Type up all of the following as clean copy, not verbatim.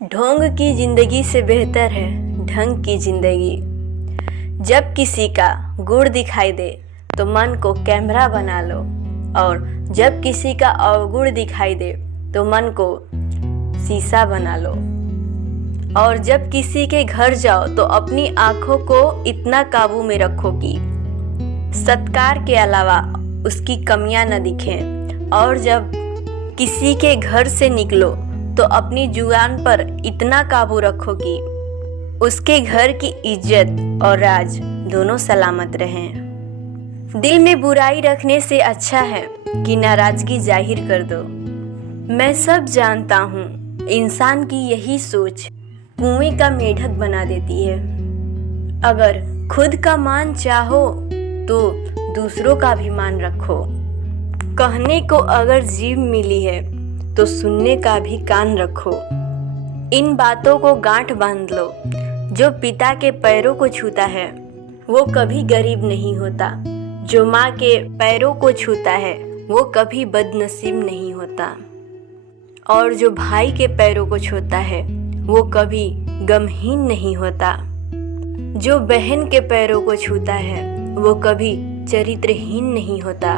ढोंग की जिंदगी से बेहतर है ढंग की जिंदगी। जब किसी का गुण दिखाई दे तो मन को कैमरा बना लो, और जब किसी का अवगुण दिखाई दे तो मन को शीशा बना लो। और जब किसी के घर जाओ तो अपनी आंखों को इतना काबू में रखो कि सत्कार के अलावा उसकी कमियां न दिखें। और जब किसी के घर से निकलो तो अपनी जुबान पर इतना काबू रखो कि उसके घर की इज्जत और राज दोनों सलामत रहें। दिल में बुराई रखने से अच्छा है कि नाराजगी जाहिर कर दो। मैं सब जानता हूँ, इंसान की यही सोच कुएं का मेढक बना देती है। अगर खुद का मान चाहो तो दूसरों का भी मान रखो। कहने को अगर जीभ मिली है तो सुनने का भी कान रखो। इन बातों को गांठ बांध लो, जो पिता के पैरों को छूता है वो कभी गरीब नहीं होता। जो माँ के पैरों को छूता है वो कभी बदनसीब नहीं होता। और जो भाई के पैरों को छूता है वो कभी गमहीन नहीं होता। जो बहन के पैरों को छूता है वो कभी चरित्रहीन नहीं होता।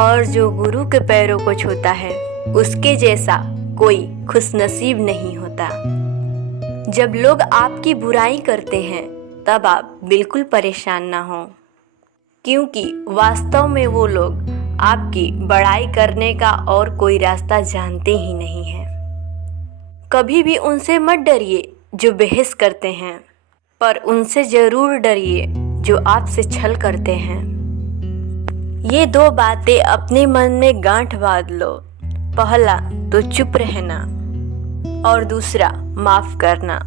और जो गुरु के पैरों को छूता है उसके जैसा कोई खुशनसीब नहीं होता। जब लोग आपकी बुराई करते हैं तब आप बिल्कुल परेशान ना हो, क्योंकि वास्तव में वो लोग आपकी बड़ाई करने का और कोई रास्ता जानते ही नहीं हैं। कभी भी उनसे मत डरिए जो बहस करते हैं, पर उनसे जरूर डरिए जो आपसे छल करते हैं। ये दो बातें अपने मन में गांठ बांध लो। पहला तो चुप रहना, और दूसरा माफ करना,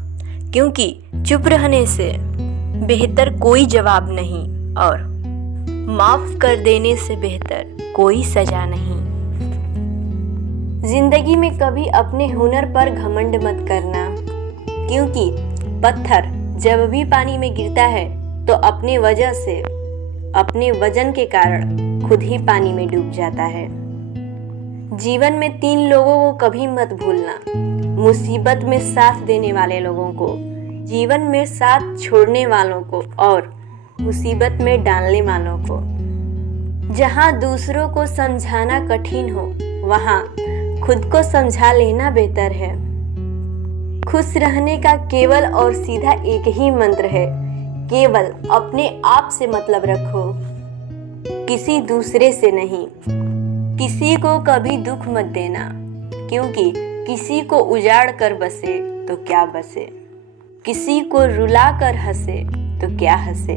क्योंकि चुप रहने से बेहतर कोई जवाब नहीं, और माफ कर देने से बेहतर कोई सजा नहीं। जिंदगी में कभी अपने हुनर पर घमंड मत करना, क्योंकि पत्थर जब भी पानी में गिरता है तो अपने वजह से, अपने वजन के कारण खुद ही पानी में डूब जाता है। जीवन में 3 लोगों को कभी मत भूलना: मुसीबत में साथ देने वाले लोगों को, जीवन में साथ छोड़ने वालों को, और मुसीबत में डालने वालों को। जहाँ दूसरों को समझाना कठिन हो वहाँ खुद को समझा लेना बेहतर है। खुश रहने का केवल और सीधा एक ही मंत्र है: केवल अपने आप से मतलब रखो, किसी दूसरे से नहीं। किसी को कभी दुख मत देना, क्योंकि किसी को उजाड़ कर बसे तो क्या बसे, किसी को रुला कर हंसे तो क्या हंसे।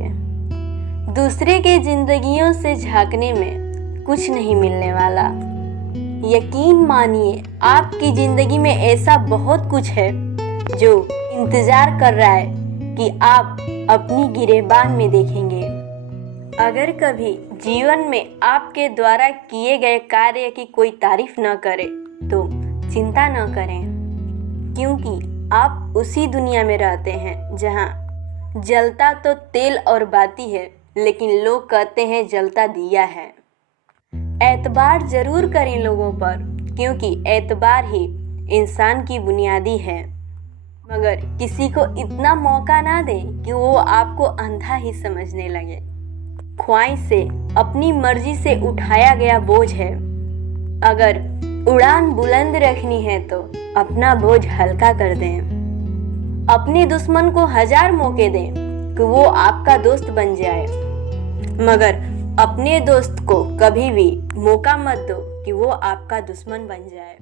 दूसरे के जिंदगियों से झांकने में कुछ नहीं मिलने वाला। यकीन मानिए, आपकी जिंदगी में ऐसा बहुत कुछ है जो इंतजार कर रहा है कि आप अपनी गिरेबान में देखेंगे। अगर कभी जीवन में आपके द्वारा किए गए कार्य की कोई तारीफ न करे तो चिंता न करें, क्योंकि आप उसी दुनिया में रहते हैं जहां जलता तो तेल और बाती है, लेकिन लोग कहते हैं जलता दिया है। एतबार जरूर करें लोगों पर, क्योंकि एतबार ही इंसान की बुनियादी है। मगर किसी को इतना मौका ना दें कि वो आपको अंधा ही समझने लगे। ख्वाहिश से अपनी मर्जी से उठाया गया बोझ है। अगर उड़ान बुलंद रखनी है तो अपना बोझ हल्का कर दें। अपने दुश्मन को 1000 मौके दें कि वो आपका दोस्त बन जाए, मगर अपने दोस्त को कभी भी मौका मत दो कि वो आपका दुश्मन बन जाए।